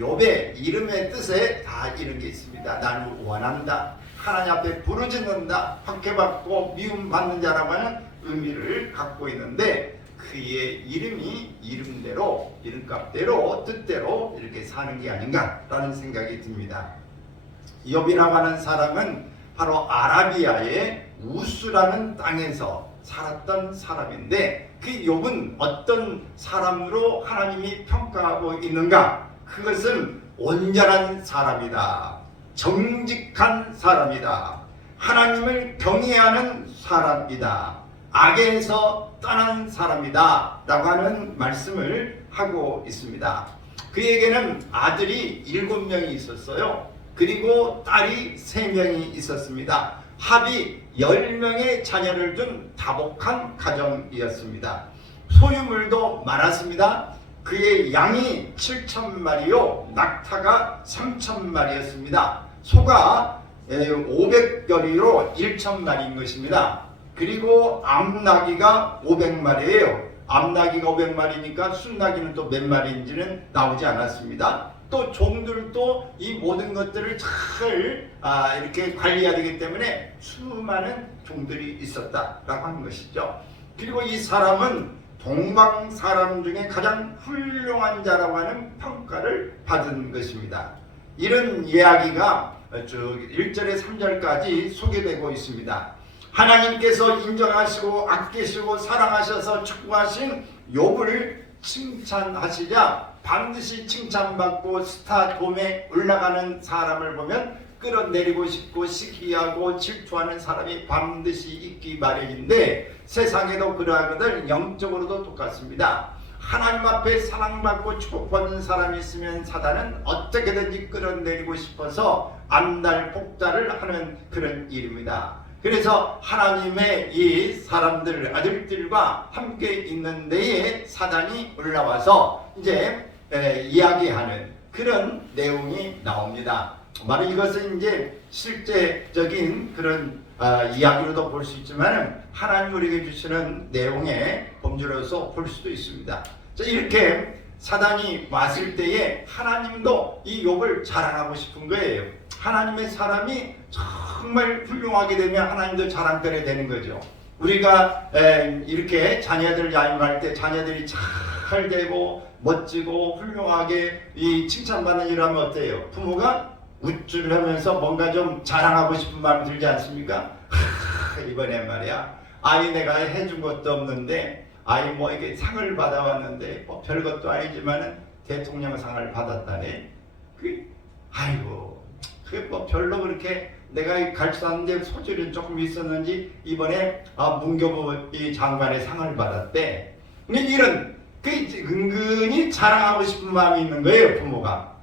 욥의 이름의 뜻에 다 이런 게 있습니다. 나를 원한다, 하나님 앞에 부르짖는다, 박해받고 미움받는 자라고 하는 의미를 갖고 있는데, 그의 이름이 이름대로, 이름값대로, 뜻대로 이렇게 사는 게 아닌가라는 생각이 듭니다. 욥이라고 하는 사람은 바로 아라비아의 우스라는 땅에서 살았던 사람인데, 그 욥은 어떤 사람으로 하나님이 평가하고 있는가? 그것은 온전한 사람이다, 정직한 사람이다, 하나님을 경외하는 사람이다, 악에서 떠난 사람이다 라고 하는 말씀을 하고 있습니다. 그에게는 아들이 7명이 있었어요. 그리고 딸이 3명이 있었습니다. 합이 10명의 자녀를 둔 다복한 가정이었습니다. 소유물도 많았습니다. 그의 양이 7,000마리요 낙타가 3,000마리였습니다. 소가 500여리로 1,000마리인 것입니다. 그리고 암나귀가 500마리예요. 암나귀가 500마리니까 순나귀는 또 몇 마리인지는 나오지 않았습니다. 또 종들도 이 모든 것들을 잘 이렇게 관리해야 되기 때문에 수많은 종들이 있었다라고 하는 것이죠. 그리고 이 사람은 동방 사람 중에 가장 훌륭한 자라고 하는 평가를 받은 것입니다. 이런 이야기가 1절에 3절까지 소개되고 있습니다. 하나님께서 인정하시고 아끼시고 사랑하셔서 축복하신 욥을 칭찬하시자 반드시 칭찬받고 스타돔에 올라가는 사람을 보면 끌어내리고 싶고 시기하고 질투하는 사람이 반드시 있기 마련인데, 세상에도 그러하거든 영적으로도 똑같습니다. 하나님 앞에 사랑받고 축복받는 사람이 있으면 사단은 어떻게든지 끌어내리고 싶어서 안달복달을 하는 그런 일입니다. 그래서 하나님의 이 사람들, 아들들과 함께 있는 데에 사단이 올라와서 이제 이야기하는 그런 내용이 나옵니다. 바로 이것은 이제 실제적인 그런 이야기로도 볼 수 있지만 하나님 우리에게 주시는 내용의 범주로서 볼 수도 있습니다. 자, 이렇게 사단이 왔을 때에 하나님도 이 욥을 자랑하고 싶은 거예요. 하나님의 사람이 정말 훌륭하게 되면 하나님도 자랑거리 되는 거죠. 우리가 이렇게 자녀들을 양육할 때 자녀들이 잘 되고 멋지고 훌륭하게 이 칭찬받는 일을 하면 어때요? 부모가 우쭐을 하면서 뭔가 좀 자랑하고 싶은 마음 들지 않습니까? 이번에 말이야, 아이 내가 해준 것도 없는데, 아이 뭐 이게 상을 받아왔는데 뭐 별것도 아니지만은 대통령상을 받았다네. 아이고 그게 뭐 별로 그렇게 내가 가르쳐놨는데 소질이 조금 있었는지 이번에 문교부 이 장관의 상을 받았대. 이런 은근히 자랑하고 싶은 마음이 있는 거예요, 부모가.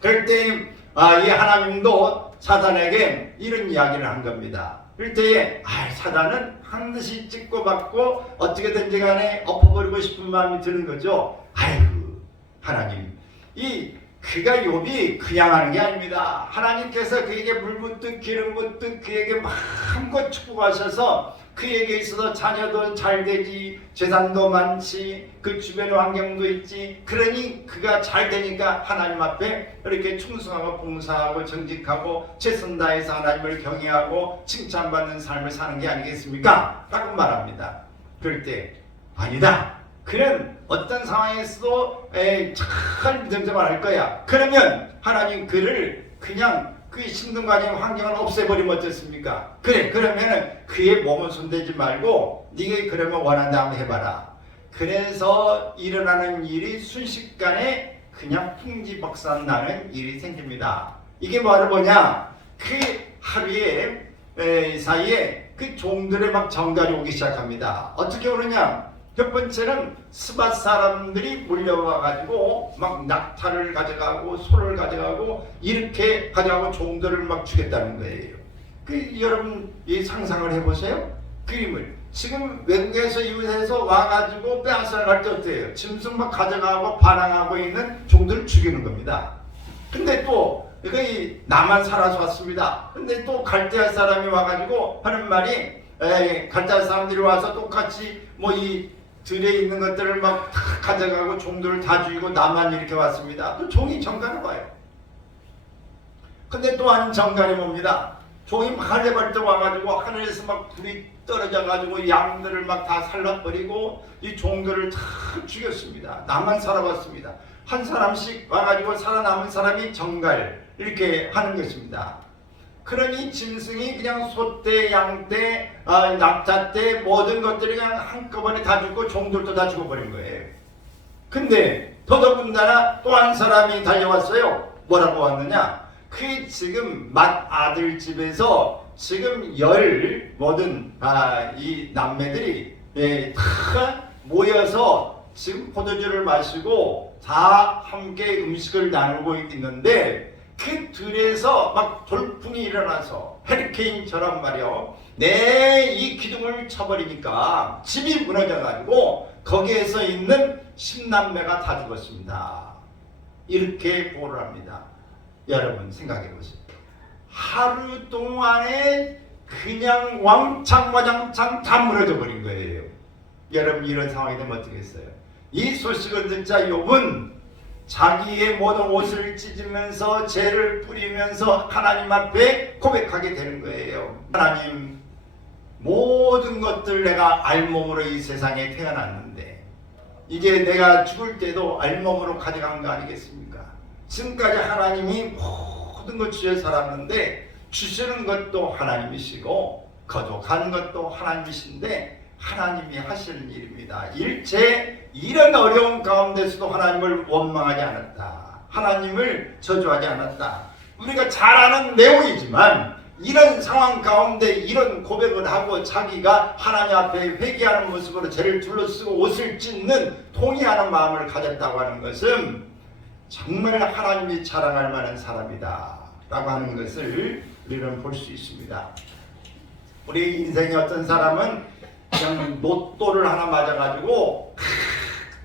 그럴 때 이 하나님도 사단에게 이런 이야기를 한 겁니다. 그럴 때에 사단은 반드시 찍고 받고 어떻게든지 간에 엎어버리고 싶은 마음이 드는 거죠. 아이고 하나님, 그가 욥이 그냥 하는 게 아닙니다. 하나님께서 그에게 물 붓듯 기름 붓듯 그에게 마음껏 축복하셔서 그에게 있어서 자녀도 잘 되지, 재산도 많지, 그 주변의 환경도 있지. 그러니 그가 잘 되니까 하나님 앞에 이렇게 충성하고 봉사하고 정직하고 최선 다해서 하나님을 경외하고 칭찬받는 삶을 사는 게 아니겠습니까? 라고 말합니다. 그럴 때 아니다, 그는 어떤 상황에서도 잘 믿음서 말할 거야. 그러면 하나님 그를 그냥 그 힘든 과정 환경을 없애버리면 어떻습니까? 그래, 그러면은 그의 몸을 손대지 말고 네가 그러면 원한다 한번 해봐라. 그래서 일어나는 일이 순식간에 그냥 풍지박산 나는 일이 생깁니다. 이게 바로 뭐냐? 그 하루에 사이에 그 종들의 막 정갈이 오기 시작합니다. 어떻게 오느냐? 첫 번째는 스밧 사람들이 몰려와가지고 막 낙타를 가져가고 소를 가져가고 이렇게 가져가고 종들을 막 죽였다는 거예요. 여러분 이 상상을 해보세요. 그림을 지금 외국에서 이웃에서 와가지고 빼앗아 갈 때 어때요? 짐승 막 가져가고 반항하고 있는 종들을 죽이는 겁니다. 근데 또 나만 살아서 왔습니다. 근데 또 갈대아 사람이 와가지고 하는 말이 갈대아 사람들이 와서 똑같이 뭐 들에 있는 것들을 막 다 가져가고 종들을 다 죽이고 나만 이렇게 왔습니다. 또 종이 정갈을 와요. 근데 또한 정갈이 뭡니다. 종이 하늘발도 와가지고 하늘에서 막 불이 떨어져가지고 양들을 막 다 살라버리고 이 종들을 다 죽였습니다. 나만 살아왔습니다. 한 사람씩 와가지고 살아남은 사람이 정갈 이렇게 하는 것입니다. 그러니 짐승이 그냥 소떼, 양떼, 낙타떼 모든 것들이 그냥 한꺼번에 다 죽고 종들도 다 죽어버린 거예요. 근데 더더군다나 또 한 사람이 달려왔어요. 뭐라고 왔느냐? 그 지금 맏아들 집에서 지금 모든 이 남매들이 다 모여서 지금 포도주를 마시고 다 함께 음식을 나누고 있는데 그 들에서 막 돌풍이 일어나서 헤리케인처럼 말이요. 이 기둥을 쳐버리니까 집이 무너져가지고 거기에서 있는 10남매가 다 죽었습니다. 이렇게 보를 합니다. 여러분 생각해보세요. 하루 동안에 그냥 왕창 다 무너져 버린 거예요. 여러분 이런 상황이 되면 어떻겠어요? 이 소식을 듣자 욥은 자기의 모든 옷을 찢으면서 죄를 뿌리면서 하나님 앞에 고백하게 되는 거예요. 하나님, 모든 것들 내가 알몸으로 이 세상에 태어났는데 이제 내가 죽을 때도 알몸으로 가져간 거 아니겠습니까? 지금까지 하나님이 모든 것 주여 살았는데 주시는 것도 하나님이시고 거룩한 것도 하나님이신데 하나님이 하시는 일입니다. 일체 이런 어려운 가운데서도 하나님을 원망하지 않았다. 하나님을 저주하지 않았다. 우리가 잘 아는 내용이지만 이런 상황 가운데 이런 고백을 하고 자기가 하나님 앞에 회개하는 모습으로 죄를 둘러쓰고 옷을 찢는 통회하는 마음을 가졌다고 하는 것은 정말 하나님이 자랑할 만한 사람이다 라고 하는 것을 우리는 볼 수 있습니다. 우리 인생의 어떤 사람은 그냥 로또를 하나 맞아가지고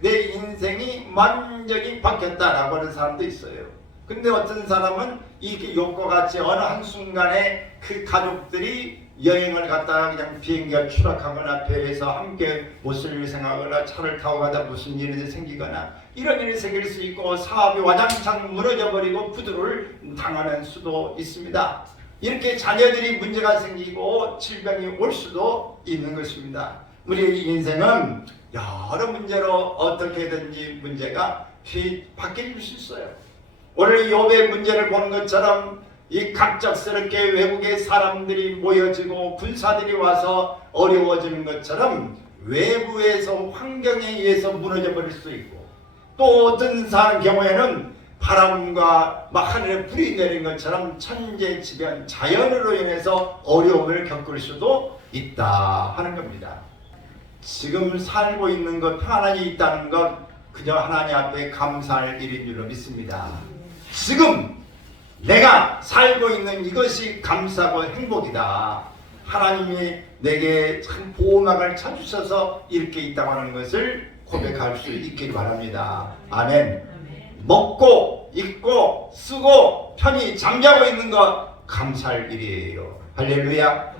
내 인생이 완전히 바뀌었다라고 하는 사람도 있어요. 근데 어떤 사람은 이 욥과 같이 어느 한순간에 그 가족들이 여행을 갔다가 그냥 비행기가 추락하거나 배에서 함께 무슨 일이 생각하거나 차를 타고 가다 무슨 일이 생기거나 이런 일이 생길 수 있고 사업이 와장창 무너져 버리고 부도를 당하는 수도 있습니다. 이렇게 자녀들이 문제가 생기고 질병이 올 수도 있는 것입니다. 우리의 인생은 여러 문제로 어떻게든지 문제가 바뀔 수 있어요. 오늘 욥의 문제를 보는 것처럼 이 갑작스럽게 외국의 사람들이 모여지고 군사들이 와서 어려워지는 것처럼 외부에서 환경에 의해서 무너져 버릴 수 있고 또 어떤 사람 경우에는 바람과 막 하늘에 불이 내린 것처럼 천재지변 자연으로 인해서 어려움을 겪을 수도 있다 하는 겁니다. 지금 살고 있는 것 평안이 있다는 것 그저 하나님 앞에 감사할 일인 줄로 믿습니다. 지금 내가 살고 있는 이것이 감사하고 행복이다. 하나님이 내게 참 보호막을 쳐주셔서 이렇게 있다고 하는 것을 고백할 수 있길 바랍니다. 아멘. 먹고 입고 쓰고 편히 잠자고 있는 것 감사할 일이에요. 할렐루야.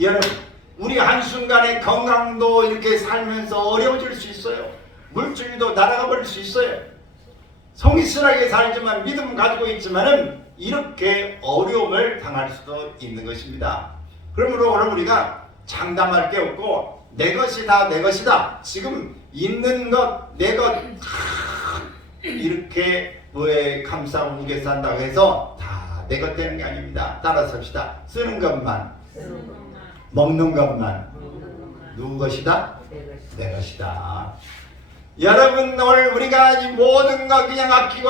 여러분 우리 한순간에 건강도 이렇게 살면서 어려워질 수 있어요. 물질도 날아가 버릴 수 있어요. 성실하게 살지만 믿음 가지고 있지만은 이렇게 어려움을 당할 수도 있는 것입니다. 그러므로 오늘 우리가 장담할 게 없고 내 것이다 내 것이다 지금 있는 것 내 것 이렇게 뭐에 감싸고 우겨 산다고 해서 다 내 것 되는 게 아닙니다. 따라서 합시다. 쓰는 것만 먹는 것만 누구 것이다? 내 것이다. 여러분 오늘 우리가 이 모든 것 그냥 아끼고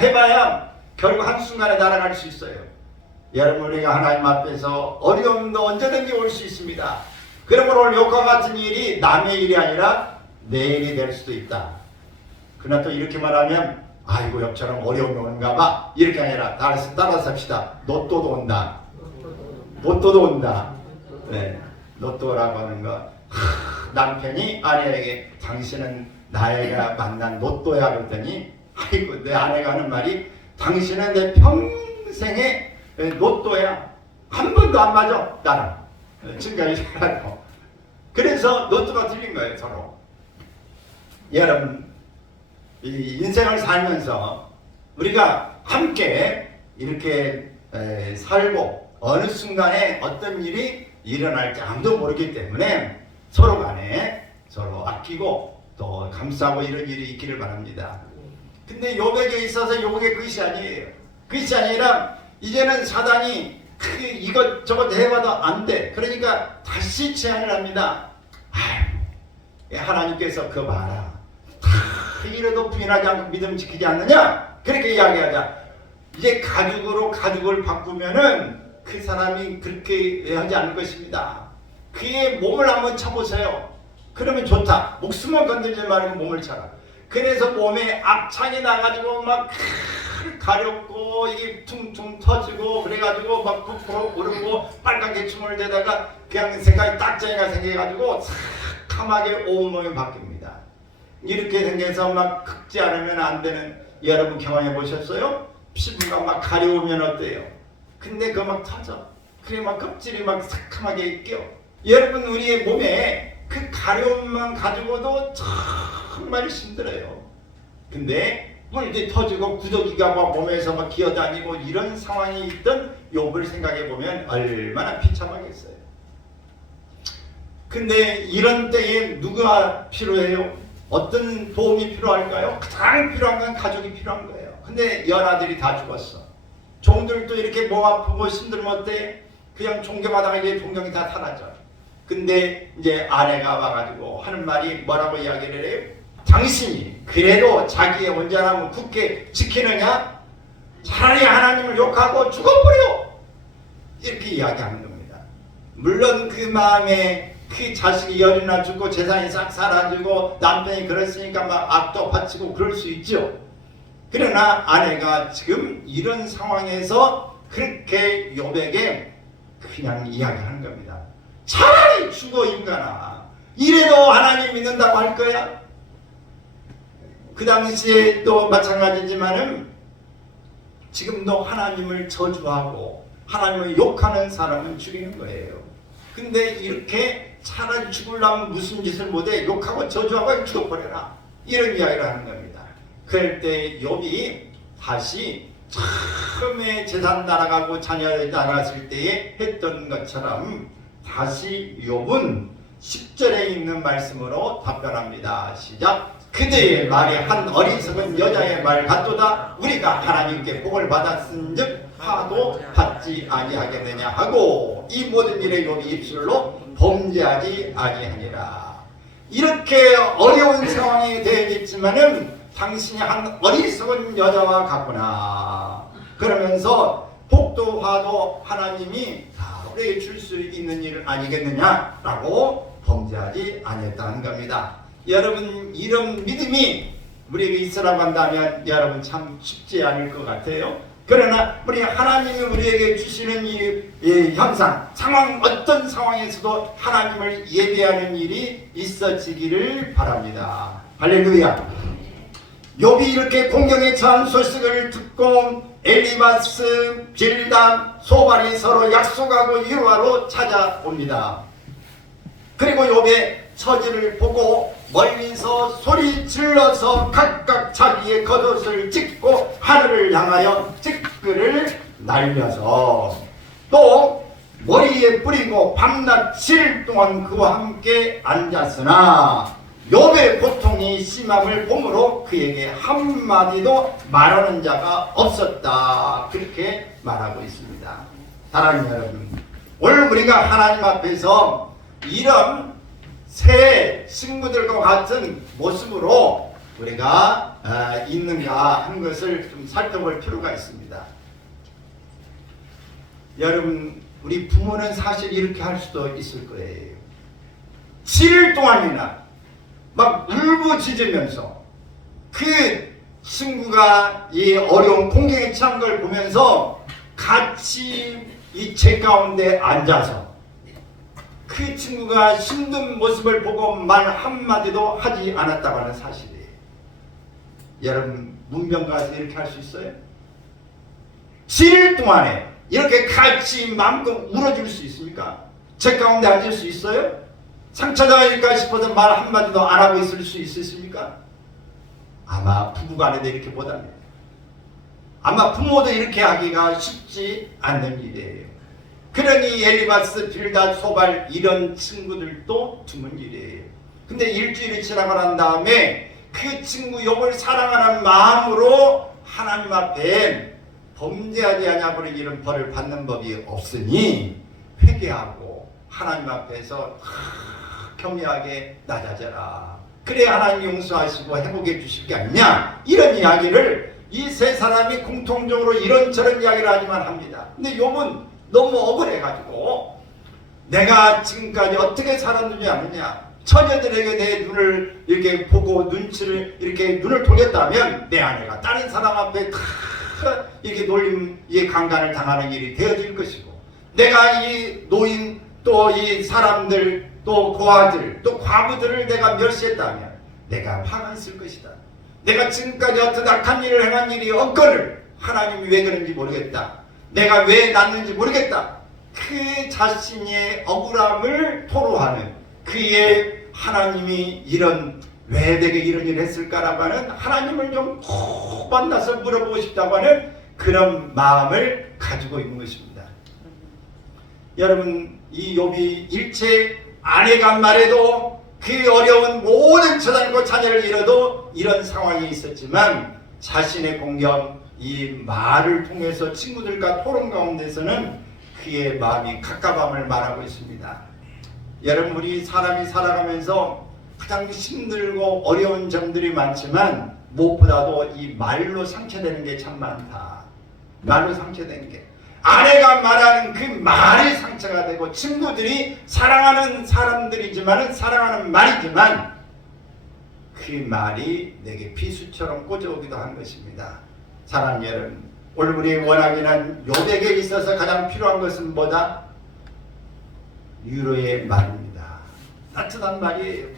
해봐야 결국 한순간에 날아갈 수 있어요. 여러분 우리가 하나님 앞에서 어려움도 언제든지 올 수 있습니다. 그러므로 오늘 욥과 같은 일이 남의 일이 아니라 내 일이 될 수도 있다. 그러나 또 이렇게 말하면 아이고 욥처럼 어려움이 오는가 봐 이렇게 아니라 따라서 합시다. 로또도 온다. 로또도 온다. 네, 로또라고 하는 거 남편이 아내에게 당신은 나에게 만난 로또야 그랬더니 아이고 내 아내가 하는 말이 당신은 내 평생의 로또야. 한 번도 안 맞아 나랑 지금까지 살아도. 그래서 노트가 틀린 거예요, 서로. 여러분, 이 인생을 살면서 우리가 함께 이렇게 살고 어느 순간에 어떤 일이 일어날지 아무도 모르기 때문에 서로 간에 서로 아끼고 또 감싸고 이런 일이 있기를 바랍니다. 근데 욥에게 있어서 욥에게 그것이 아니에요. 그것이 아니라 이제는 사단이 크게 이것저것 해봐도 안 돼. 그러니까 다시 제안을 합니다. 아유, 하나님께서 그거 봐라. 이래도 부인하지 않고 믿음 지키지 않느냐? 그렇게 이야기하자. 이제 가죽을 바꾸면은 그 사람이 그렇게 하지 않을 것입니다. 그의 몸을 한번 쳐보세요. 그러면 좋다. 목숨만 건들지 말고 몸을 쳐라. 그래서 몸에 악창이 나가지고 막 가렵고 이게 퉁퉁 터지고 그래가지고 막 부풀어 오르고 빨갛게 춤을 대다가 그냥 생각이 딱정이가 생겨가지고 삭함하게 온몸이 바뀝니다. 이렇게 생겨서 막 긁지 않으면 안 되는, 여러분 경험해 보셨어요? 피부가 막 가려우면 어때요? 근데 그거 막 터져. 그래 막 껍질이 막 새카맣게 껴. 여러분 우리의 몸에 그 가려움만 가지고도 정말 힘들어요. 근데 이제 터지고 구더기가 막 몸에서 막 기어다니고 이런 상황이 있던 욥을 생각해 보면 얼마나 비참하겠어요. 근데 이런 때에 누가 필요해요? 어떤 도움이 필요할까요? 가장 필요한 건 가족이 필요한 거예요. 근데 연하들이 다 죽었어. 종들도 이렇게 몸 아프고 힘들면 어때? 그냥 종교마다가 이제 종경이 다 사라져. 근데 이제 아내가 와가지고 하는 말이 뭐라고 이야기를 해요? 당신이 그래도 자기의 온전함을 굳게 지키느냐? 차라리 하나님을 욕하고 죽어버려! 이렇게 이야기하는 겁니다. 물론 그 마음에 그 자식이 열이나 죽고 재산이 싹 사라지고 남편이 그랬으니까 막 악도 바치고 그럴 수 있죠. 그러나 아내가 지금 이런 상황에서 그렇게 욥에게 그냥 이야기하는 겁니다. 차라리 죽어 인간아. 이래도 하나님 믿는다고 할 거야? 그 당시에 또 마찬가지지만은 지금도 하나님을 저주하고 하나님을 욕하는 사람은 죽이는 거예요. 근데 이렇게 차라리 죽으려면 무슨 짓을 못해? 욕하고 저주하고 죽어버려라. 이런 이야기를 하는 겁니다. 그럴 때 욥이 다시 처음에 재산 날아가고 자녀 날아갔을 때에 했던 것처럼 다시 욥은 10절에 있는 말씀으로 답변합니다. 시작. 그대의 말이 한 어리석은 여자의 말 같도다. 우리가 하나님께 복을 받았은즉 화도 받지 아니하겠느냐 하고 이 모든 일에 욥이 입술로 범죄하지 아니하니라. 이렇게 어려운 상황이 되겠지만은 당신이 한 어리석은 여자와 같구나. 그러면서 복도 화도 하나님이 다 우리에게 줄 수 있는 일 아니겠느냐라고 범죄하지 아니했다는 겁니다. 여러분 이런 믿음이 우리에게 있으라고 한다면 여러분 참 쉽지 않을 것 같아요. 그러나 우리 하나님이 우리에게 주시는 이 현상, 상황, 어떤 상황에서도 하나님을 예배하는 일이 있어지기를 바랍니다. 할렐루야. 욥이 이렇게 공경에 처한 소식을 듣고 엘리바스, 빌담, 소발이 서로 약속하고 유화로 찾아옵니다. 그리고 욥의 처지를 보고 멀리서 소리 질러서 각각 자기의 겉옷을 찢고 하늘을 향하여 찌끌을 날려서 또 머리에 뿌리고 밤낮 7일 동안 그와 함께 앉았으나 욥의 고통이 심함을 보므로 그에게 한마디도 말하는 자가 없었다. 그렇게 말하고 있습니다. 사랑하는 여러분, 오늘 우리가 하나님 앞에서 이런 새 친구들과 같은 모습으로 우리가 있는가 하는 것을 좀 살펴볼 필요가 있습니다. 여러분, 우리 부모는 사실 이렇게 할 수도 있을 거예요. 7일 동안이나 막 울부짖으면서 그 친구가 이 어려운 공경에 처한 걸 보면서 같이 이 제 가운데 앉아서 그 친구가 힘든 모습을 보고 말 한마디도 하지 않았다고 하는 사실이에요. 여러분 문병 가서 이렇게 할 수 있어요? 7일 동안에 이렇게 같이 마음껏 울어줄 수 있습니까? 제 가운데 앉을 수 있어요? 상처당할까 싶어서 말 한마디도 안 하고 있을 수 있으십니까? 아마 부부간에도 이렇게 못합니다. 아마 부모도 이렇게 하기가 쉽지 않는 일이에요. 그러니 엘리바스, 빌닷, 소발 이런 친구들도 드문 일이에요. 근데 일주일이 지나고 난 다음에 그 친구 욥을 사랑하는 마음으로 하나님 앞에 범죄하지 아니하고 이런 벌을 받는 법이 없으니 회개하고 하나님 앞에서 겸허하게 낮아져라. 그래 하나님 용서하시고 회복해 주실 게 아니냐, 이런 이야기를 이 세 사람이 공통적으로 이런저런 이야기를 하지만 합니다. 근데 욥은 너무 억울해가지고 내가 지금까지 어떻게 살았느냐 하느냐, 처녀들에게 내 눈을 이렇게 보고 눈치를 이렇게 눈을 돌렸다면 내 아내가 다른 사람 앞에 다 이렇게 놀림, 이 강간을 당하는 일이 되어질 것이고, 내가 이 노인 또 이 사람들 또 고아들 또 과부들을 내가 멸시했다면 내가 화가 있을 것이다. 내가 지금까지 어떤 악한 일을 행한 일이 없거늘 하나님이 왜 그런지 모르겠다. 내가 왜 낳는지 모르겠다. 그 자신의 억울함을 토로하는, 그의 하나님이 이런 왜 내게 이런 일을 했을까라고 하는, 하나님을 좀 꼭 만나서 물어보고 싶다고 하는 그런 마음을 가지고 있는 것입니다. 여러분, 이 욥이 일체 아내가 말해도 그 어려운 모든 처단과 자녀를 잃어도 이런 상황이 있었지만 자신의 공경, 이 말을 통해서 친구들과 토론 가운데서는 그의 마음이 가깝함을 말하고 있습니다. 여러분, 우리 사람이 살아가면서 가장 힘들고 어려운 점들이 많지만 무엇보다도 이 말로 상처되는 게 참 많다. 말로 상처되는 게, 아내가 말하는 그 말이 상처가 되고, 친구들이 사랑하는 사람들이지만 사랑하는 말이지만 그 말이 내게 비수처럼 꽂아오기도 한 것입니다. 사랑하는 여러분, 오늘 우리 원하기는 욥에게 있어서 가장 필요한 것은 뭐다? 위로의 말입니다. 따뜻한 말이에요.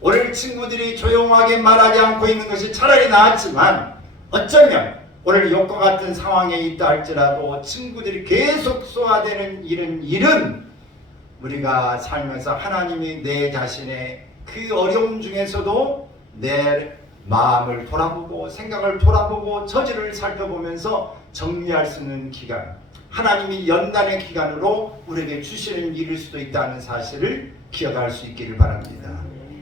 오늘 친구들이 조용하게 말하지 않고 있는 것이 차라리 나았지만, 어쩌면 오늘 욥과 같은 상황에 있다 할지라도 친구들이 계속 쏘아대는 이런 일은 우리가 살면서 하나님이 내 자신의 그 어려움 중에서도 내 마음을 돌아보고 생각을 돌아보고 저지를 살펴보면서 정리할 수 있는 기간, 하나님이 연단의 기간으로 우리에게 주시는 일일 수도 있다는 사실을 기억할 수 있기를 바랍니다.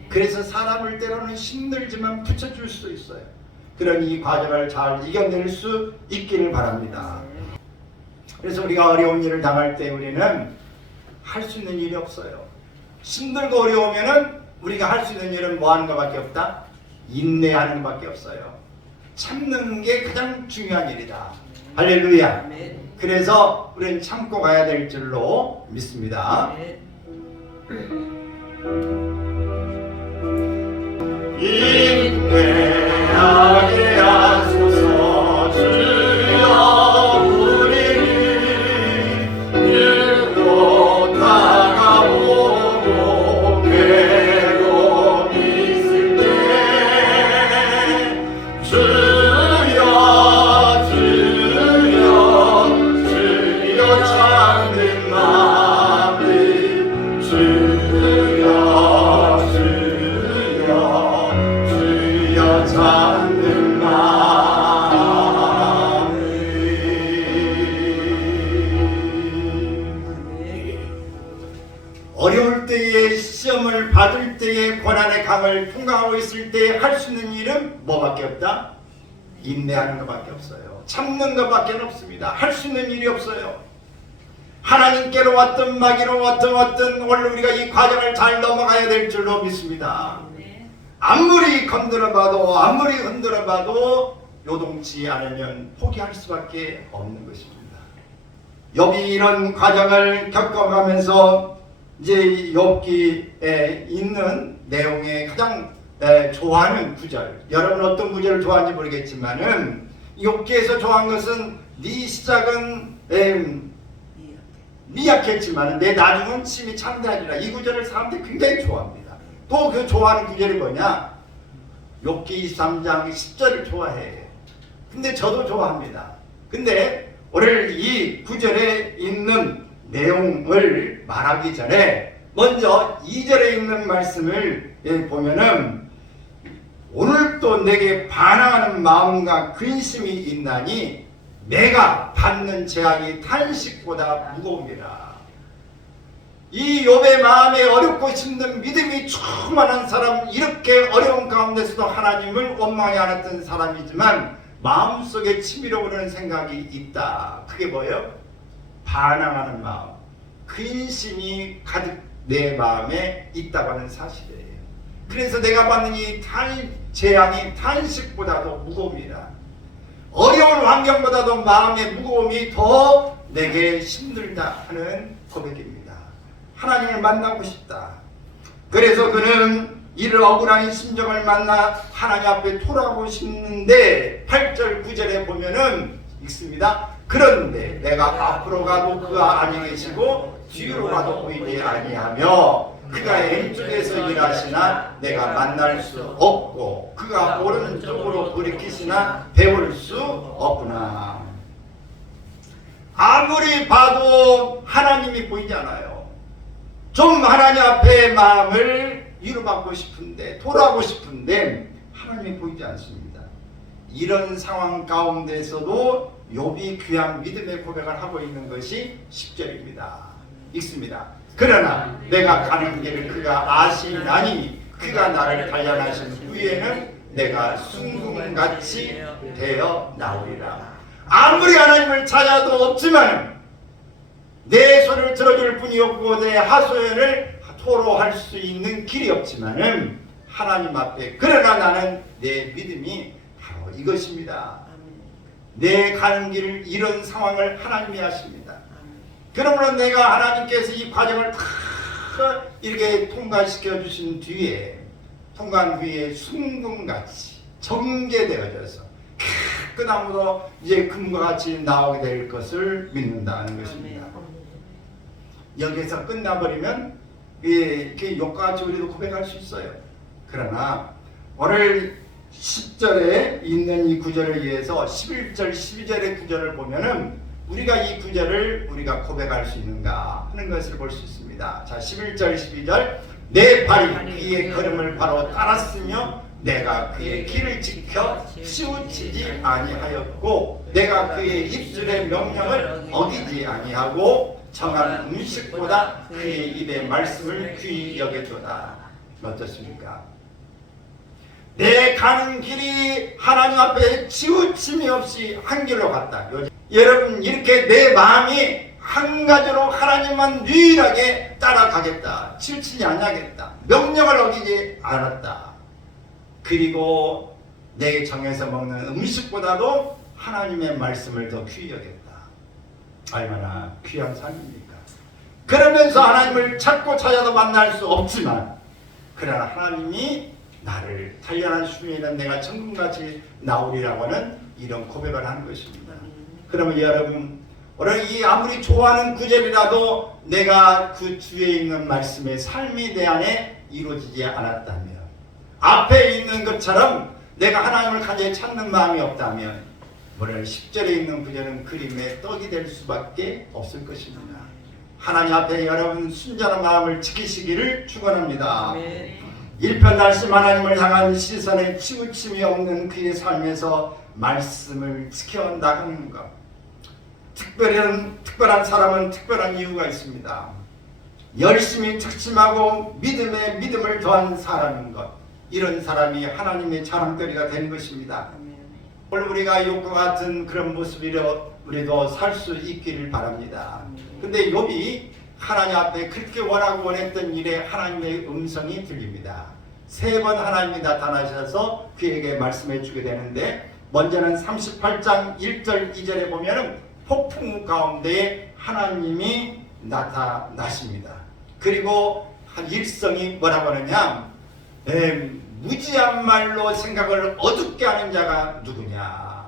그래서 사람을 때로는 힘들지만 붙여줄 수도 있어요. 그런 이 과정을 잘 이겨낼 수 있기를 바랍니다. 그래서 우리가 어려운 일을 당할 때 우리는 할 수 있는 일이 없어요. 힘들고 어려우면은 우리가 할 수 있는 일은 뭐 하는 것밖에 없다? 인내하는 것밖에 없어요. 참는 게 가장 중요한 일이다. 할렐루야. 그래서 우리는 참고 가야 될 줄로 믿습니다. 인내하게 하소서. 주여 우리를 유로 다가오고 괴로움 있을 때 주여 찾는 마음을 주여 찾는 마음을. 어려울 때에, 시험을 받을 때에, 고난의 강을 통과하고 있을 때 할 수 있는 일은 뭐밖에 없다? 인내하는 것밖에 없어요. 참는 것밖에 없습니다. 할 수 있는 일이 없어요. 하나님께로 왔든 마귀로 왔든 오늘 우리가 이 과정을 잘 넘어가야 될 줄로 믿습니다. 아무리 건드려봐도 아무리 흔들어봐도 요동치 않으면 포기할 수밖에 없는 것입니다. 욥이 이런 과정을 겪어가면서 이제 욥기에 있는 내용에 가장 좋아하는 구절, 여러분 어떤 구절을 좋아하는지 모르겠지만은 욥기에서 좋아하는 것은 네 시작은 미약했지만 내 나중은 심히 창대하리라. 이 구절을 사람들이 굉장히 좋아합니다. 또 그 좋아하는 구절이 뭐냐? 욥기 23장 10절을 좋아해. 근데 저도 좋아합니다. 근데 오늘 이 구절에 있는 내용을 말하기 전에 먼저 2절에 있는 말씀을 보면은 오늘도 내게 반항하는 마음과 근심이 있나니 내가 받는 재앙이 탄식보다 무거움이라. 이 욥의 마음에 어렵고 힘든 믿음이 충만한 사람, 이렇게 어려운 가운데서도 하나님을 원망하지 않았던 사람이지만 마음속에 치밀어 오르는 생각이 있다. 그게 뭐예요? 반항하는 마음, 근심이 가득 내 마음에 있다고 하는 사실이에요. 그래서 내가 받는 이 재앙이 탄식보다도 무거움이라. 어려운 환경보다도 마음의 무거움이 더 내게 힘들다 하는 고백입니다. 하나님을 만나고 싶다. 그래서 그는 이를 억울한 심정을 만나 하나님 앞에 토라고 싶는데 8절 9절에 보면은 읽습니다. 그런데 내가 앞으로 가도 그가 아니 계시고 뒤로 가도 보이지 아니하며 그가 왼쪽에서 일하시나 내가 만날 수 없고 그가 오른쪽으로 돌이키시나 배울 수 없구나. 아무리 봐도 하나님이 보이지 않아요. 좀 하나님 앞에 마음을 위로받고 싶은데, 토라고 싶은데 하나님이 보이지 않습니다. 이런 상황 가운데서도 욥이 귀한 믿음의 고백을 하고 있는 것이 10절입니다. 읽습니다. 그러나 내가 가는 길을 그가 아시나니 그가 나를 단련하신 후에는 내가 순금같이 되어 나오리라. 아무리 하나님을 찾아도 없지만 내 소리를 들어줄 분이 없고 내 하소연을 토로할 수 있는 길이 없지만은 하나님 앞에, 그러나 나는 내 믿음이 바로 이것입니다. 내 가는 길을, 이런 상황을 하나님이 하십니다. 그러므로 내가 하나님께서 이 과정을 다 이렇게 통과시켜 주신 뒤에, 통과한 후에 순금같이 정제되어져서 깨끗함으로 이제 금과 같이 나오게 될 것을 믿는다는 것입니다. 여기서 끝나버리면 이렇게 욕과 같이 우리도 고백할 수 있어요. 그러나 오늘 10절에 있는 이 구절을 위해서 11절, 12절의 구절을 보면은 우리가 이 구절을 우리가 고백할 수 있는가 하는 것을 볼 수 있습니다. 자, 11절, 12절. 내 발이 그의 걸음을 바로 따랐으며 내가 그의 길을 지켜 치우치지 아니하였고 내가 그의 입술의 명령을 어기지 아니하고 정한 음식보다 그의 입의 말씀을 귀히 여겼도다. 어떻습니까? 내 가는 길이 하나님 앞에 치우침이 없이 한 길로 갔다. 여러분, 이렇게 내 마음이 한 가지로 하나님만 유일하게 따라가겠다. 치우치지 않겠다. 명령을 어기지 않았다. 그리고 내 정해서 먹는 음식보다도 하나님의 말씀을 더 귀히 여겼다. 얼마나 귀한 삶입니까? 그러면서 하나님을 찾고 찾아도 만날 수 없지만 그러나 하나님이 나를 단련하시면 내가 천국같이 나오리라고 하는 이런 고백을 하는 것입니다. 그러면 여러분, 오늘 이 아무리 좋아하는 구절이라도 내가 그 주에 있는 말씀의 삶이 내 안에 이루어지지 않았다면, 앞에 있는 것처럼 내가 하나님을 가장 찾는 마음이 없다면 오늘 10절에 있는 구절은 그림의 떡이 될 수밖에 없을 것입니다. 하나님 앞에 여러분 순전한 마음을 지키시기를 축원합니다. 일편단심 하나님을 향한 시선에 치우침이 없는 그의 삶에서 말씀을 지켜나가는 것. 특별한 사람은 특별한 이유가 있습니다. 열심히 특심하고 믿음에 믿음을 더한 사람인 것. 이런 사람이 하나님의 자랑거리가 되는 것입니다. 오늘 우리가 욥과 같은 그런 모습으로 우리도 살 수 있기를 바랍니다. 근데 욥이 하나님 앞에 그렇게 원했던 일에 하나님의 음성이 들립니다. 3번 하나님이 나타나셔서 그에게 말씀해 주게 되는데, 먼저는 38장 1절 2절에 보면은 폭풍 가운데 하나님이 나타나십니다. 그리고 한 일성이 뭐라고 하느냐, 무지한 말로 생각을 어둡게 하는 자가 누구냐.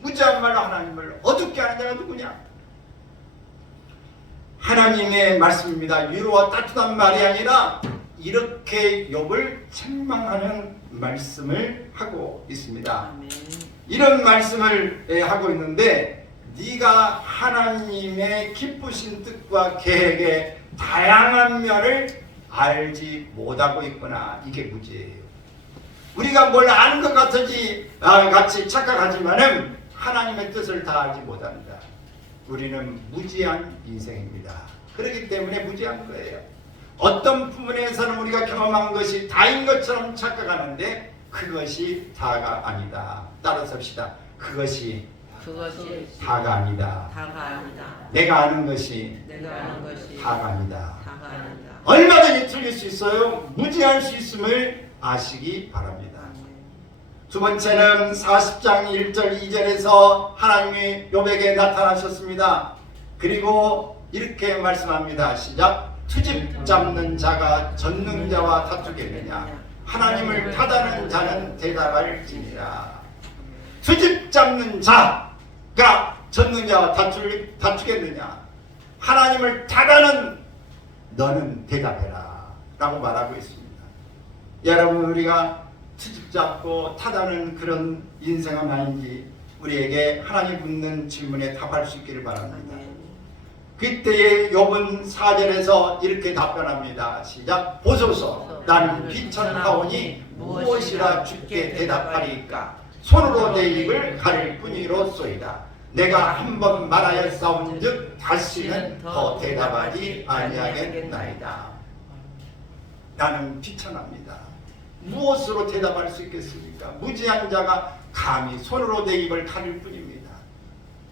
무지한 말로 하나님을 어둡게 하는 자가 누구냐. 하나님의 말씀입니다. 위로와 따뜻한 말이 아니라 이렇게 욥을 책망하는 말씀을 하고 있습니다. 이런 말씀을 하고 있는데, 네가 하나님의 기쁘신 뜻과 계획의 다양한 면을 알지 못하고 있구나. 이게 무지예요. 우리가 뭘 아는 것 같이 착각하지만은 하나님의 뜻을 다 알지 못합니다. 우리는 무지한 인생입니다. 그렇기 때문에 무지한 거예요. 어떤 부분에서는 우리가 경험한 것이 다인 것처럼 착각하는데 그것이 다가 아니다. 따라서 합시다. 그것이 다가 아니다. 내가 아는 것이 다가 아니다. 얼마든지 틀릴 수 있어요. 무지할 수 있음을 아시기 바랍니다. 두 번째는 40장 1절 2절에서 하나님이 욥에게 나타나셨습니다. 그리고 이렇게 말씀합니다. 시작. 트집 잡는 자가 전능자와 다투겠느냐. 하나님을 타다는 자는 대답할지니라. 트집 잡는 자가 전능자와 다투겠느냐. 하나님을 타다는 너는 대답해라 라고 말하고 있습니다. 여러분, 우리가 트집 잡고 타다는 그런 인생은 아닌지 우리에게 하나님 묻는 질문에 답할 수 있기를 바랍니다. 그때에 욥은 4절에서 이렇게 답변합니다. 시작. 보소서, 나는 귀천하오니 무엇이라 주께 대답하리까. 손으로 내 입을 가릴 뿐이로소이다. 내가 한번 말하였사온즉 다시는 더 대답하지 아니하겠나이다. 나는 비천합니다. 무엇으로 대답할 수 있겠습니까? 무지한 자가 감히 손으로 내 입을 가릴 뿐입니다.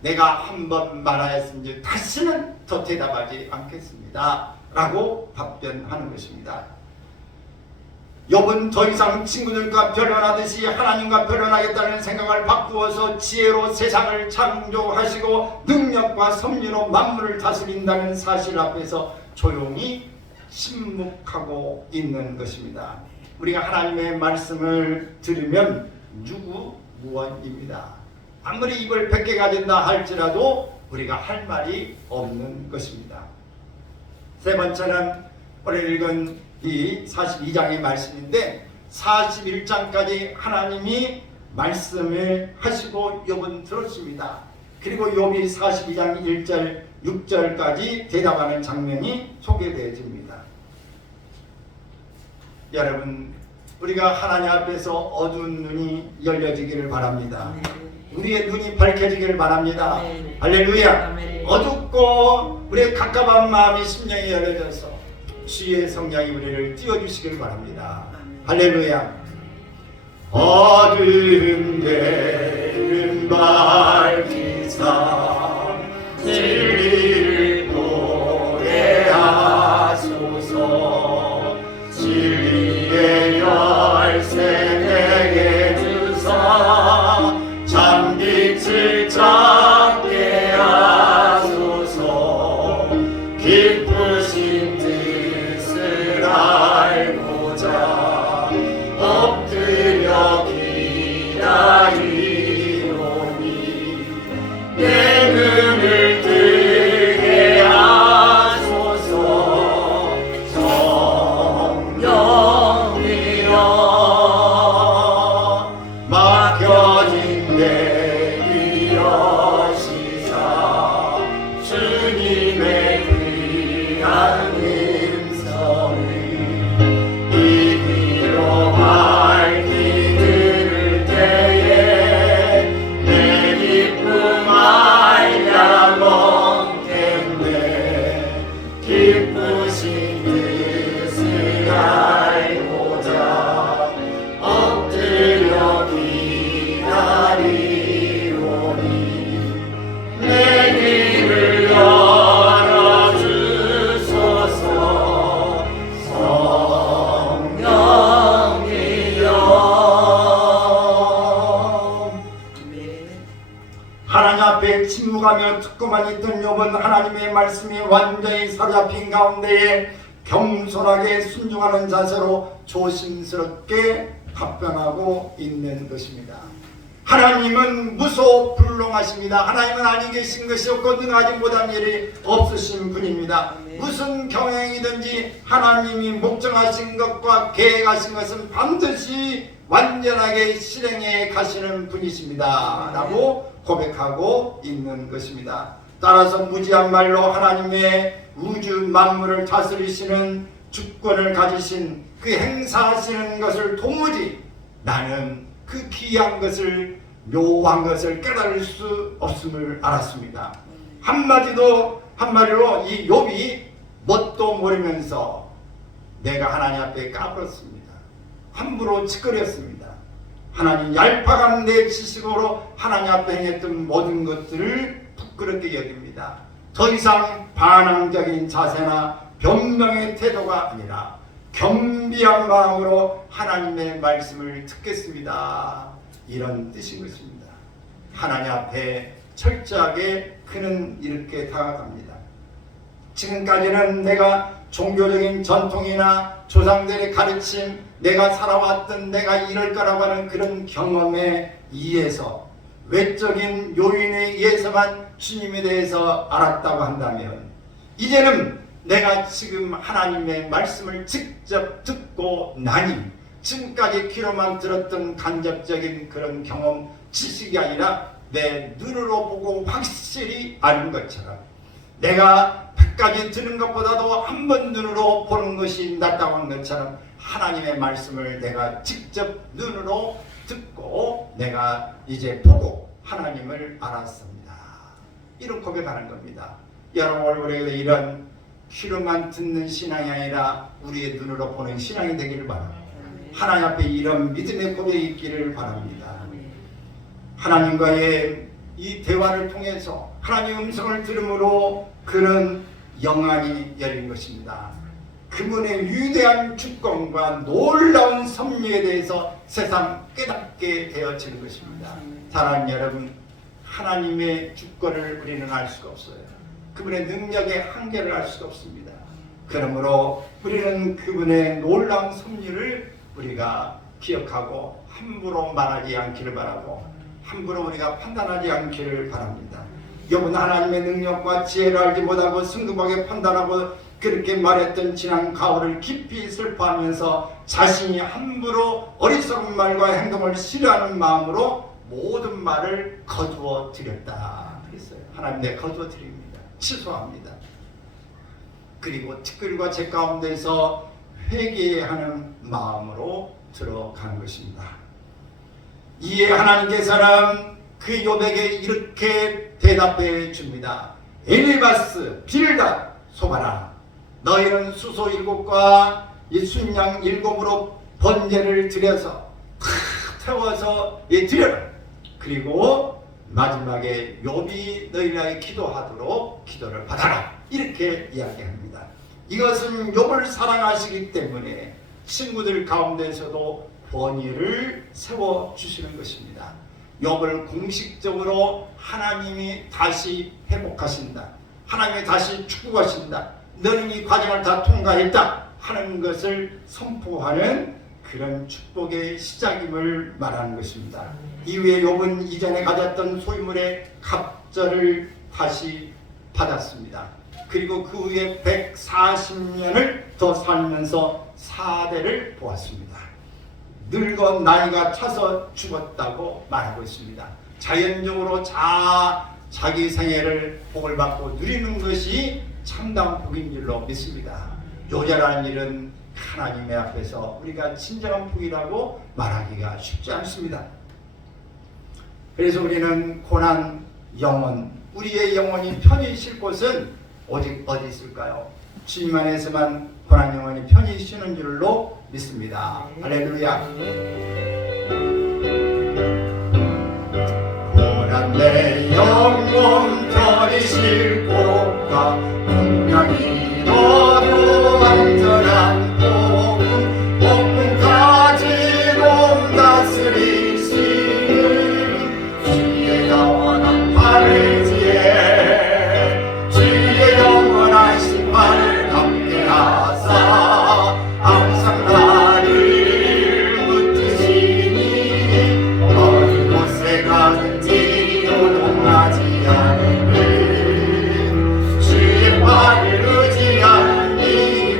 내가 한번 말하였은즉 다시는 더 대답하지 않겠습니다 라고 답변하는 것입니다. 욥은 더 이상 친구들과 변론하듯이 하나님과 변론하겠다는 생각을 바꾸어서 지혜로 세상을 창조하시고 능력과 섭리로 만물을 다스린다는 사실 앞에서 조용히 침묵하고 있는 것입니다. 우리가 하나님의 말씀을 들으면 유구무원입니다. 아무리 입을 100개 가진다 할지라도 우리가 할 말이 없는 것입니다. 세 번째는 오늘 읽은 이 42장의 말씀인데 41장까지 하나님이 말씀을 하시고 욥은 들었습니다. 그리고 욥이 42장 1절 6절까지 대답하는 장면이 소개되어집니다. 여러분, 우리가 하나님 앞에서 어두운 눈이 열려지기를 바랍니다. 우리의 눈이 밝혀지기를 바랍니다. 할렐루야. 어둡고 우리의 갑갑한 마음이 심령이 열려져서 주의 성령이 우리를 띄워주시길 바랍니다. 할렐루야. 어두운 데는 밝히사 진리를 노래하소서. 진리의 열쇠 내게 주사 잠빛을 잡게 하소서. 기쁘신 뜻을 알고자 엎드려 기다리노니 내 눈을 뜨게 하소서. 성령이여 맡겨진 내 기여시사 주님의 귀한 음성을 이 귀로 밝히 들을 때에 내 기쁨 알야 먹겠네. 기쁘신 뜻을 알고자 엎드려 기다리오니 내 귀를 열어주소서. 성령이여. 하나님 앞에 침묵하며 듣고만 있던 욥은 하나님의 말씀이 완전히 사로잡힌 가운데에 겸손하게 순종하는 자세로 조심스럽게 답변하고 있는 것입니다. 하나님은 무소불능하십니다. 하나님은 아니 계신 것이 없고 능하지 못한 일이 없으신 분입니다. 무슨 경영이든지 하나님이 목정하신 것과 계획하신 것은 반드시 완전하게 실행해 가시는 분이십니다 라고 고백하고 있는 것입니다. 따라서 무지한 말로 하나님의 우주 만물을 다스리시는 주권을 가지신 그 행사하시는 것을 도무지 나는 그 귀한 것을, 묘한 것을 깨달을 수 없음을 알았습니다. 한마디로 이 욥이 뭣도 모르면서 내가 하나님 앞에 까불었습니다. 함부로 짓거렸습니다. 하나님 얄팍한 내 지식으로 하나님 앞에 행했던 모든 것들을 부끄럽게 여깁니다. 더 이상 반항적인 자세나 변명의 태도가 아니라 겸비한 마음으로 하나님의 말씀을 듣겠습니다. 이런 뜻인 것입니다. 하나님 앞에 철저하게 그는 이렇게 다가갑니다. 지금까지는 내가 종교적인 전통이나 조상들의 가르침, 내가 살아왔던 내가 이럴 거라고 하는 그런 경험에 의해서, 외적인 요인에 의해서만 주님에 대해서 알았다고 한다면, 이제는 내가 지금 하나님의 말씀을 직접 듣고 나니 지금까지 귀로만 들었던 간접적인 그런 경험, 지식이 아니라 내 눈으로 보고 확실히 아는 것처럼, 내가 100가지 듣는 것보다도 한 번 눈으로 보는 것이 낫다고 하는 것처럼 하나님의 말씀을 내가 직접 눈으로 듣고 내가 이제 보고 하나님을 알았습니다. 이런 고백하는 겁니다. 여러분, 우리가 이런 귀로만 듣는 신앙이 아니라 우리의 눈으로 보는 신앙이 되기를 바랍니다. 하나님 앞에 이런 믿음의 고백이 있기를 바랍니다. 하나님과의 이 대화를 통해서 하나님의 음성을 들음으로 그는 영안이 열린 것입니다. 그분의 위대한 주권과 놀라운 섭리에 대해서 세상 깨닫게 되어지는 것입니다. 사랑하는 여러분, 하나님의 주권을 우리는 알 수가 없어요. 그분의 능력의 한계를 알 수가 없습니다. 그러므로 우리는 그분의 놀라운 섭리를 우리가 기억하고 함부로 말하지 않기를 바라고, 함부로 우리가 판단하지 않기를 바랍니다. 욥은 하나님의 능력과 지혜를 알지 못하고 성급하게 판단하고 그렇게 말했던 지난 가오를 깊이 슬퍼하면서 자신이 함부로 어리석은 말과 행동을 싫어하는 마음으로 모든 말을 거두어 드렸다 그랬어요. 하나님, 내가 거두어 드립니다. 취소합니다. 그리고 티끌과 제 가운데서 회개하는 마음으로 들어가는 것입니다. 이에 하나님께서는 그 욥에게 이렇게 대답해 줍니다. 엘리바스, 빌닷, 소바라, 너희는 수소 7과 이 순양 7으로 번제를 드려서 태워서 드려라. 그리고 마지막에 욥이 너희에게 기도하도록 기도를 받아라. 이렇게 이야기합니다. 이것은 욥을 사랑하시기 때문에 친구들 가운데서도 권위를 세워주시는 것입니다. 욥을 공식적으로 하나님이 다시 회복하신다, 하나님이 다시 축복하신다, 너는 이 과정을 다 통과했다 하는 것을 선포하는 그런 축복의 시작임을 말하는 것입니다. 이후에 욥은 이전에 가졌던 소유물의 갑절을 다시 받았습니다. 그리고 그 후에 140년을 더 살면서 사대를 보았습니다. 늙어 나이가 차서 죽었다고 말하고 있습니다. 자연적으로 자기 생애를 복을 받고 누리는 것이 참다운 복인 줄로 믿습니다. 요절하는 일은 하나님의 앞에서 우리가 진정한 복이라고 말하기가 쉽지 않습니다. 그래서 우리는 고난 영혼, 우리의 영혼이 편히 쉴 곳은 오직 어디 있을까요? 주님 안에서만 고난 영혼이 편히 쉬는 줄로 믿습니다. 할렐루야. 고난 내 영혼 편히 쉴 곳과 분명히 너도 안전한 복음 가지고 다스리시는 주의 영원한 팔을 지혜, 주의 영원한 신발을 함께 하사 항상 나를 붙드시니 어느 곳에 가든지 요동하지 않으면 주의 팔을 의지합니다.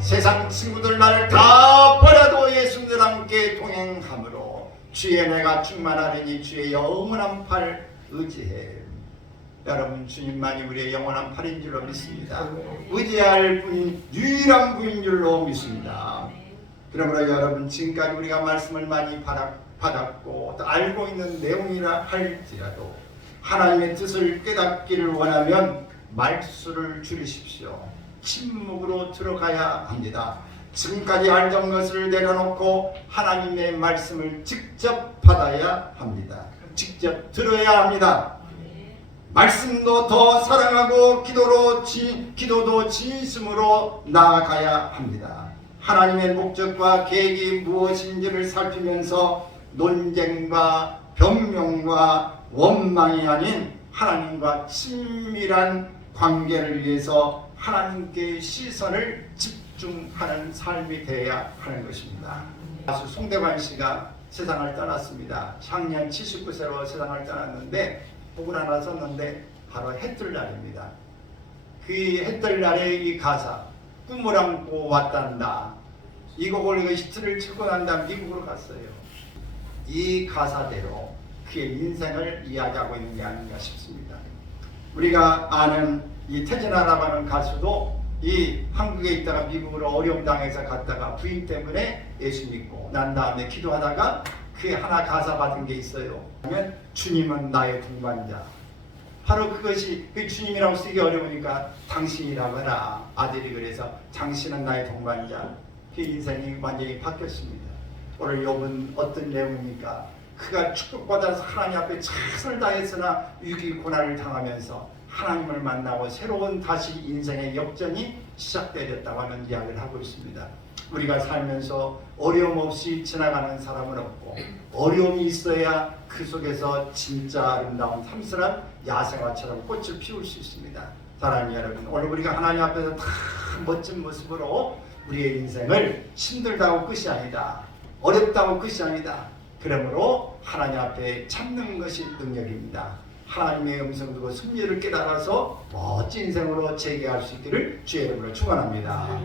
세상 친구들 나를 다 버려도 예수님과 함께 동행함으로 주의 내가 충만하리니 주의 영원한 팔 의지해. 여러분 주님만이 우리의 영원한 팔인 줄로 믿습니다. 의지할 분이 유일한 분인 줄로 믿습니다. 그러므로 여러분 지금까지 우리가 말씀을 많이 받았고 또 알고 있는 내용이라 할지라도 하나님의 뜻을 깨닫기를 원하면 말수를 줄이십시오. 침묵으로 들어가야 합니다. 지금까지 알던 것을 내려놓고 하나님의 말씀을 직접 받아야 합니다. 직접 들어야 합니다. 말씀도 더 사랑하고 기도도 진심으로 나아가야 합니다. 하나님의 목적과 계획이 무엇인지를 살피면서 논쟁과 변명과 원망이 아닌 하나님과 친밀한 관계를 위해서 하나님께 시선을 집중하는 삶이 되어야 하는 것입니다. 가수 송대관 씨가 세상을 떠났습니다. 향년 79세로 세상을 떠났는데 곡을 하나 썼는데 바로 해뜰 날입니다. 그 해뜰 날의 이 가사 꿈을 안고 왔단다. 이 곡을 히트를 치고 난 다음 미국으로 갔어요. 이 가사대로 그의 인생을 이야기하고 있는 게 아닌가 싶습니다. 우리가 아는 이 태진아라고 하는 가수도 이 한국에 있다가 미국으로 어려움 당해서 갔다가 부인 때문에 예수 믿고 난 다음에 기도하다가 그게 하나 가사 받은 게 있어요. 그러면 주님은 나의 동반자. 바로 그것이 그 주님이라고 쓰기 어려우니까 당신이라고 해라. 아들이 그래서 당신은 나의 동반자. 그 인생이 완전히 바뀌었습니다. 오늘 욥은 어떤 내용입니까? 그가 축복받아서 하나님 앞에 최선을 다했으나 위기 고난을 당하면서 하나님을 만나고 새로운 다시 인생의 역전이 시작되었다고 하는 이야기를 하고 있습니다. 우리가 살면서 어려움 없이 지나가는 사람은 없고 어려움이 있어야 그 속에서 진짜 아름다운 탐스런 야생화처럼 꽃을 피울 수 있습니다. 사랑하는 여러분, 오늘 우리가 하나님 앞에서 다 멋진 모습으로 우리의 인생을 힘들다고 끝이 아니다. 어렵다고 끝이 아니다. 그러므로 하나님 앞에 참는 것이 능력입니다. 하나님의 음성 듣고 승리를 깨달아서 멋진 인생으로 재개할 수 있기를 주의 이름으로 축원합니다.